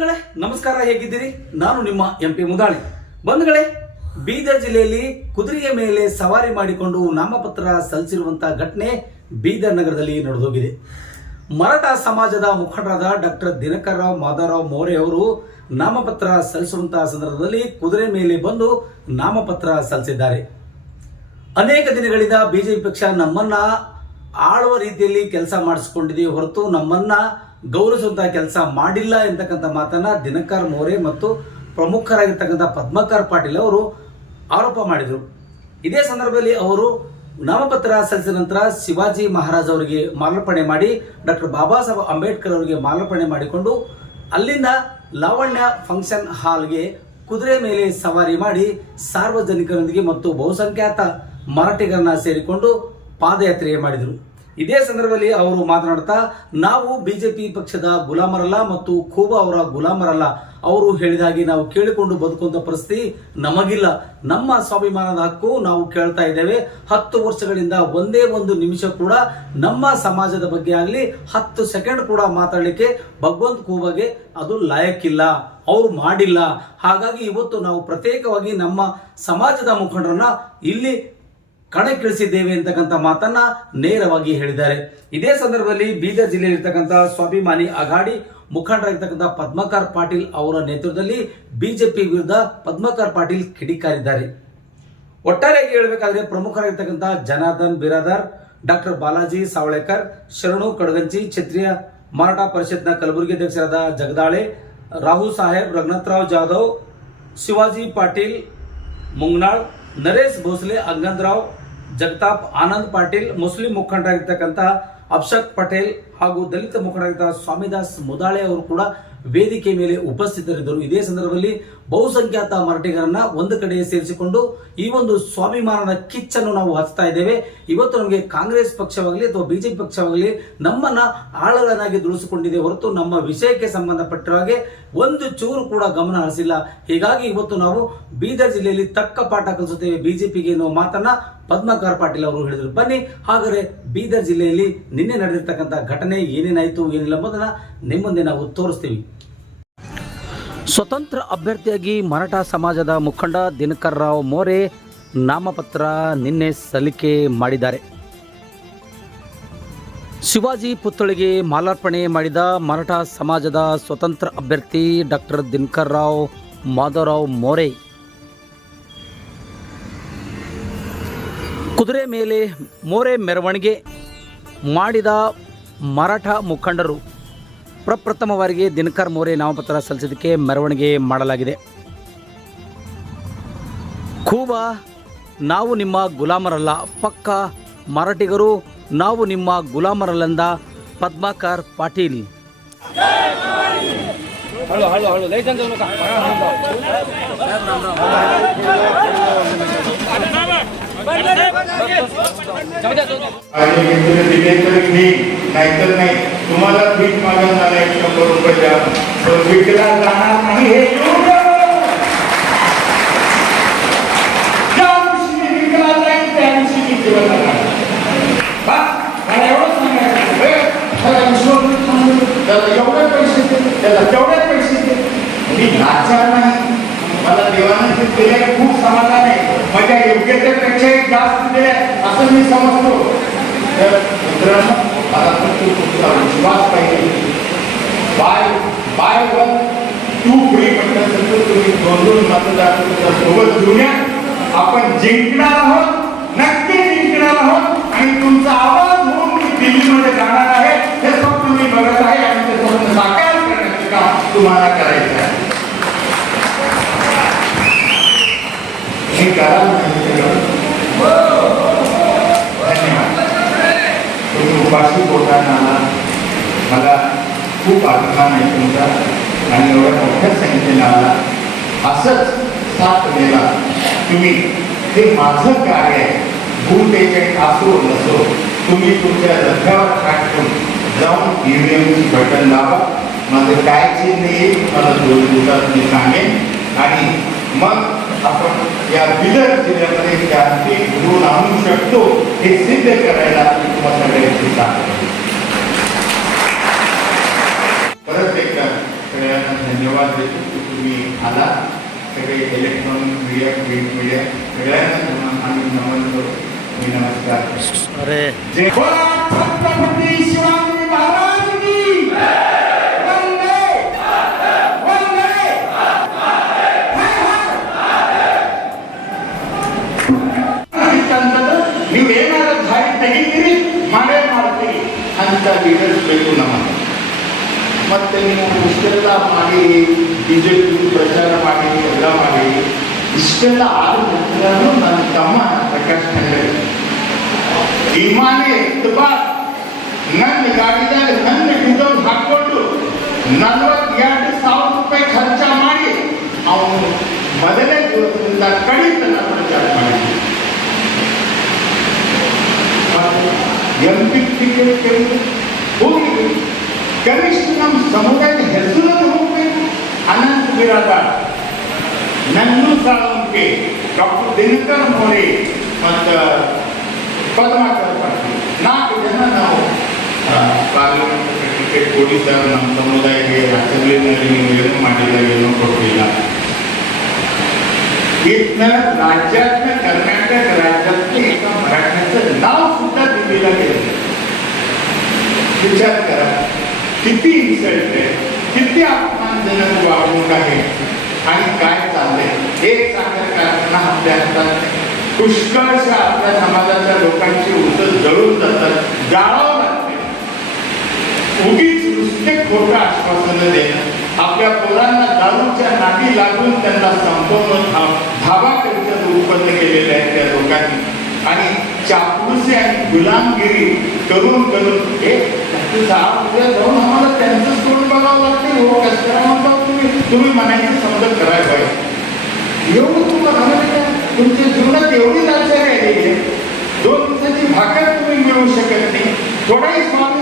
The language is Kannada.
ಬಂಧುಗಳೇ, ನಮಸ್ಕಾರ ಹೇಗಿದ್ದೀರಿ? ನಾನು ನಿಮ್ಮ ಎಂ ಪಿ ಮುದಾಳಿ. ಬಂಧುಗಳೇ, ಬೀದರ್ ಜಿಲ್ಲೆಯಲ್ಲಿ ಕುದುರೆಯ ಮೇಲೆ ಸವಾರಿ ಮಾಡಿಕೊಂಡು ನಾಮಪತ್ರ ಸಲ್ಲಿಸಿರುವಂತಹ ಘಟನೆ ಬೀದರ್ ನಗರದಲ್ಲಿ ನಡೆದೋಗಿದೆ. ಮರಾಠ ಸಮಾಜದ ಮುಖಂಡರಾದ ಡಾಕ್ಟರ್ ದಿನಕರ ರಾವ್, ಮಾಧವರಾವ್ ಮೋರೆ ಅವರು ನಾಮಪತ್ರ ಸಲ್ಲಿಸುವಂತಹ ಸಂದರ್ಭದಲ್ಲಿ ಕುದುರೆ ಮೇಲೆ ಬಂದು ನಾಮಪತ್ರ ಸಲ್ಲಿಸಿದ್ದಾರೆ. ಅನೇಕ ದಿನಗಳಿಂದ ಬಿಜೆಪಿ ಪಕ್ಷ ನಮ್ಮನ್ನ ಆಳುವ ರೀತಿಯಲ್ಲಿ ಕೆಲಸ ಮಾಡಿಸಿಕೊಂಡಿದೆ ಹೊರತು ನಮ್ಮನ್ನ ಗೌರವಿಸುವಂತಹ ಕೆಲಸ ಮಾಡಿಲ್ಲ ಎಂತಕ್ಕಂಥ ಮಾತನ್ನ ದಿನಕರ್ ಮೋರೆ ಮತ್ತು ಪ್ರಮುಖರಾಗಿರ್ತಕ್ಕಂಥ ಪದ್ಮಕರ್ ಪಾಟೀಲ್ ಅವರು ಆರೋಪ ಮಾಡಿದರು. ಇದೇ ಸಂದರ್ಭದಲ್ಲಿ ಅವರು ನಾಮಪತ್ರ ಸಲ್ಲಿಸಿದ ನಂತರ ಶಿವಾಜಿ ಮಹಾರಾಜ್ ಅವರಿಗೆ ಮಾಲಾರ್ಪಣೆ ಮಾಡಿ ಡಾಕ್ಟರ್ ಬಾಬಾ ಸಾಹೇಬ್ ಅಂಬೇಡ್ಕರ್ ಅವರಿಗೆ ಮಾಲಾರ್ಪಣೆ ಮಾಡಿಕೊಂಡು ಅಲ್ಲಿಂದ ಲಾವಣ್ಯ ಫಂಕ್ಷನ್ ಹಾಲ್ಗೆ ಕುದುರೆ ಮೇಲೆ ಸವಾರಿ ಮಾಡಿ ಸಾರ್ವಜನಿಕರೊಂದಿಗೆ ಮತ್ತು ಬಹುಸಂಖ್ಯಾತ ಮರಾಠಿಗರನ್ನ ಸೇರಿಕೊಂಡು ಪಾದಯಾತ್ರೆ ಮಾಡಿದರು. ಇದೇ ಸಂದರ್ಭದಲ್ಲಿ ಅವರು ಮಾತನಾಡ್ತಾ ನಾವು ಬಿಜೆಪಿ ಪಕ್ಷದ ಗುಲಾಮರಲ್ಲ ಮತ್ತು ಖೂಬಾ ಅವರ ಗುಲಾಮರಲ್ಲ. ಅವರು ಹೇಳಿದ ಹಾಗೆ ನಾವು ಕೇಳಿಕೊಂಡು ಬದುಕುವಂತ ಪರಿಸ್ಥಿತಿ ನಮಗಿಲ್ಲ. ನಮ್ಮ ಸ್ವಾಭಿಮಾನದ ಹಕ್ಕು ನಾವು ಕೇಳ್ತಾ ಇದ್ದೇವೆ. ಹತ್ತು ವರ್ಷಗಳಿಂದ ಒಂದೇ ಒಂದು ನಿಮಿಷ ಕೂಡ ನಮ್ಮ ಸಮಾಜದ ಬಗ್ಗೆ ಆಗಲಿ, ಹತ್ತು ಸೆಕೆಂಡ್ ಕೂಡ ಮಾತಾಡಲಿಕ್ಕೆ ಭಗವಂತ ಖೂಬಾಗೆ ಅದು ಲಾಯಕ್ಕಿಲ್ಲ. ಅವರು ಮಾಡಿಲ್ಲ. ಹಾಗಾಗಿ ಇವತ್ತು ನಾವು ಪ್ರತ್ಯೇಕವಾಗಿ ನಮ್ಮ ಸಮಾಜದ ಮುಖಂಡರನ್ನ ಇಲ್ಲಿ ಕಣಕ್ಕಿಳಿಸಿದ್ದೇವೆ ಅಂತಕ್ಕಂಥ ಮಾತನ್ನ ನೇರವಾಗಿ ಹೇಳಿದ್ದಾರೆ. ಇದೇ ಸಂದರ್ಭದಲ್ಲಿ ಬೀದರ್ ಜಿಲ್ಲೆಯಲ್ಲಿರ್ತಕ್ಕಂಥ ಸ್ವಾಭಿಮಾನಿ ಅಘಾಡಿ, ಮುಖಂಡರಾಗಿರ್ತಕ್ಕಂಥ ಪದ್ಮಕಾರ್ ಪಾಟೀಲ್ ಅವರ ನೇತೃತ್ವದಲ್ಲಿ ಬಿಜೆಪಿ ವಿರುದ್ಧ ಪದ್ಮಕಾರ್ ಪಾಟೀಲ್ ಕಿಡಿಕಾರಿದ್ದಾರೆ. ಒಟ್ಟಾರೆಯಾಗಿ ಹೇಳಬೇಕಾದ್ರೆ ಪ್ರಮುಖರಾಗಿರ್ತಕ್ಕಂಥ ಜನಾರ್ದನ್ ಬಿರಾದಾರ್, ಡಾಕ್ಟರ್ ಬಾಲಾಜಿ ಸಾವಳೇಕರ್, ಶರಣು ಕಡಗಂಚಿ, ಕ್ಷತ್ರಿಯ ಮರಾಠ ಪರಿಷತ್ನ ಕಲಬುರಗಿ ಅಧ್ಯಕ್ಷರಾದ ಜಗದಾಳೆ ರಾಹುಲ್ ಸಾಹೇಬ್ ರಘುನಾಥರಾವ್ ಜಾಧವ್, ಶಿವಾಜಿ ಪಾಟೀಲ್, ಮುಂಗ್ನಾಳ್, ನರೇಶ್ ಭೋಸ್ಲೆ ಅಂಗಂದ್ರಾವ್ ಜಗತಾಪ್ ಆನಂದ್ ಪಾಟೀಲ್ ಮುಸ್ಲಿಂ ಮುಖಂಡರಾಗಿರ್ತಕ್ಕಂಥ ಅಬ್ಷಕ್ ಪಟೇಲ್ ಹಾಗೂ ದಲಿತ ಮುಖಂಡರಾದ ಸ್ವಾಮಿದಾಸ್ ಮುದಾಳೆ ಅವರು ಕೂಡ ವೇದಿಕೆ ಮೇಲೆ ಉಪಸ್ಥಿತರಿದ್ದರು. ಇದೇ ಸಂದರ್ಭದಲ್ಲಿ ಬಹುಸಂಖ್ಯಾತ ಮರಾಠಿಗರನ್ನ ಒಂದು ಕಡೆ ಸೇರಿಸಿಕೊಂಡು ಈ ಒಂದು ಸ್ವಾಭಿಮಾನದ ಕಿಚ್ಚನ್ನು ನಾವು ಹಚ್ತಾ ಇದ್ದೇವೆ. ಇವತ್ತು ನಮಗೆ ಕಾಂಗ್ರೆಸ್ ಪಕ್ಷವಾಗಲಿ ಅಥವಾ ಬಿಜೆಪಿ ಪಕ್ಷವಾಗಲಿ ನಮ್ಮನ್ನ ಆಳದನಾಗಿ ದುಡಿಸಿಕೊಂಡಿದೆ ಹೊರತು ನಮ್ಮ ವಿಷಯಕ್ಕೆ ಸಂಬಂಧಪಟ್ಟ ಹಾಗೆ ಒಂದು ಚೂರು ಕೂಡ ಗಮನ ಹರಿಸಿಲ್ಲ. ಹೀಗಾಗಿ ಇವತ್ತು ನಾವು ಬೀದರ್ ಜಿಲ್ಲೆಯಲ್ಲಿ ತಕ್ಕ ಪಾಠ ಕಲಿಸುತ್ತೇವೆ ಬಿಜೆಪಿಗೆ ಎನ್ನುವ ಮಾತನ್ನ ಪದ್ಮಕರ್ ಪಾಟೀಲ್ ಅವರು ಹೇಳಿದರು. ಬನ್ನಿ, ಹಾಗಾದರೆ ಬೀದರ್ ಜಿಲ್ಲೆಯಲ್ಲಿ ನಿನ್ನೆ ನಡೆದಿರ್ತಕ್ಕಂಥ ಘಟನೆ ಏನೇನಾಯಿತು ಏನಿಲ್ಲ ಎಂಬುದನ್ನು ನಿಮ್ಮ ಮುಂದೆ ನಾವು ತೋರಿಸ್ತೀವಿ. ಸ್ವತಂತ್ರ ಅಭ್ಯರ್ಥಿಯಾಗಿ ಮರಾಠ ಸಮಾಜದ ಮುಖಂಡ ದಿನಕರ್ ರಾವ್ ಮೋರೆ ನಾಮಪತ್ರ ನಿನ್ನೆ ಸಲ್ಲಿಕೆ ಮಾಡಿದ್ದಾರೆ. ಶಿವಾಜಿ ಪುತ್ಥಳಿಗೆ ಮಾಲಾರ್ಪಣೆ ಮಾಡಿದ ಮರಾಠ ಸಮಾಜದ ಸ್ವತಂತ್ರ ಅಭ್ಯರ್ಥಿ ಡಾಕ್ಟರ್ ದಿನಕರ್ ರಾವ್ ಮಾಧವರಾವ್ ಮೋರೆ. ಕುದುರೆ ಮೇಲೆ ಮೋರೆ ಮೆರವಣಿಗೆ ಮಾಡಿದ ಮರಾಠ ಮುಖಂಡರು ಪ್ರಪ್ರಥಮವಾರಿಗೆ ದಿನಕರ್ ಮೋರೆ ನಾಮಪತ್ರ ಸಲ್ಲಿಸೋದಕ್ಕೆ ಮೆರವಣಿಗೆ ಮಾಡಲಾಗಿದೆ. ಖೂಬಾ, ನಾವು ನಿಮ್ಮ ಗುಲಾಮರಲ್ಲ. ಪಕ್ಕ ಮರಾಠಿಗರು, ನಾವು ನಿಮ್ಮ ಗುಲಾಮರಲ್ಲಂದ ಪದ್ಮಾಕರ್ ಪಾಟೀಲ್. आणि मित्र दिले तर ठीक नाहीतर नाही तुम्हाला भीक मागून मला एक शंभर रुपये द्या पण विकला जाणार नाही हे. जास्त दिले असं मी समजतो. तर मित्रांनो आता फक्त तुमचा विश्वास पाहिजे. Buy buy one two free म्हटल्यानंतर तुम्ही दोन दोन मतदार तुमच्यासोबत घेऊन या. आपण जिंकणार आहोत नक्की जिंकणार आहोत आणि तुमचा आवाज म्हणून मी दिल्लीमध्ये जाणार आहे. हे स्वप्न मी बघत आहे आणि ते स्वप्न साकार करण्याचे काम तुम्हाला करायचं आहे. हे करा नाही केलं. धन्यवाद तुम्ही उपाशी बोलताना मला खूप अभिमान आहे तुमचा. आणि एवढ्या मोठ्या संख्येने आला. असंच साथ मेला तुम्ही हे माझं कार्य आहे. भूतेचे असो नसो तुम्ही तुमच्या रथावर टाकून जाऊन ईव्हीएमची बटन लावा. माझं काय चिन्ह येईल मला दोन दिवसात मी सांगेन. आणि मग आपण या बिदर जिल्ह्यामध्ये क्रांती घडवून आणू शकतो हे सिद्ध करायला मी तुम्हा सगळ्यांची परत एकदा सगळ्या सगळ्यांना धन्यवाद देतो की तुम्ही आला. सगळे इलेक्ट्रॉनिक मीडिया प्रिंट मीडिया सगळ्यांना तुम्हाला आम्ही नमन करतो. मी नमस्कार. अरे. ಮತ್ತೆ ನೀವು ಇಷ್ಟೆಲ್ಲ ಮಾಡಿ ಬಿ ಜೆ ಪಿ ಪ್ರಚಾರ ಮಾಡಿ, ಎಲ್ಲ ಮಾಡಿ, ಇಷ್ಟೆಲ್ಲ ಆದ ನಂತರನೂ ನನ್ನ ತಮ್ಮ ಪ್ರಕಾಶ್ ಖಂಡ್ರೆ. ವಿಮಾನೆ ತುಬಾ ನನ್ನ ಗಾಡಿದಾಗ ನನ್ನ ಡಿಸಲ್ ಹಾಕೊಂಡು ನಲವತ್ತೆರಡು ಸಾವಿರ ರೂಪಾಯಿ ಖರ್ಚ ಮಾಡಿ ಅವನು ಮೊದಲೇ ದಿವಸದಿಂದ ಕಡಿತನ ಪ್ರಚಾರ ಮಾಡಿದ್ದೆ. ಎಂ ಪಿ ಟಿಕೆಟ್ ಕನಿಷ್ಠ ನಮ್ಮ ಸಮುದಾಯದ ಹೆಸರನ್ನು ಹೋಗ್ಬೇಕು ಅನಂತ ಬಿರಾದಾರ್ ನನ್ನೂ ಸಾಳುವಂತೆ ಡಾಕ್ಟರ್ ದಿನಕರ್ ಮೋರಿ ಮತ್ತು ಪದ್ಮಾಕರ್ ಪಾಟೀಲ್ ನಾಲ್ಕು ಜನ ನಾವು ಪಾರ್ಲಿಮೆಂಟ್ ಟಿಕೆಟ್ ಕೊಟ್ಟಿದ್ದಾರೆ ನಮ್ಮ ಸಮುದಾಯಕ್ಕೆ ಅಸೆಂಬ್ಲಿನಲ್ಲಿ ನೀವು ಏನೂ ಮಾಡಿಲ್ಲ ಏನೂ ಕೊಟ್ಟಿಲ್ಲ इथनं राज्यातनं कर्नाटक राज्यातलं एका मराठ्याचं नाव सुद्धा दिल्लीला गेलं विचार करा किती इन्सल्ट आहे किती अपमानजनक वागणूक आहे. आणि काय चाललंय? हे सांगत कारखाना आपल्या हातात पुष्कळशा आपल्या समाजाच्या लोकांची उतर जळून जातात जाळावं लागते. उगीच नुसते खोटं आश्वासनं देणं आपल्या पोरांना दारूच्या नादी लागून त्यांना संपवणं धावा करीत उत्पन्न केलेलं आहे त्या लोकांनी. आणि चापलुसी आणि गुलामगिरी करून करून हे जाऊन आम्हाला त्यांचं तोंड बघावं लागते हो कस्टमर तुम्ही? तुम्ही मनाची समज करायला पाहिजे. एवढं तुम्हाला तुमच्या जीवनात एवढी लाचारी आलेली आहे. दोन दिवसाची भाकर तुम्ही मिळवू शकत नाही. थोडाही स्वामी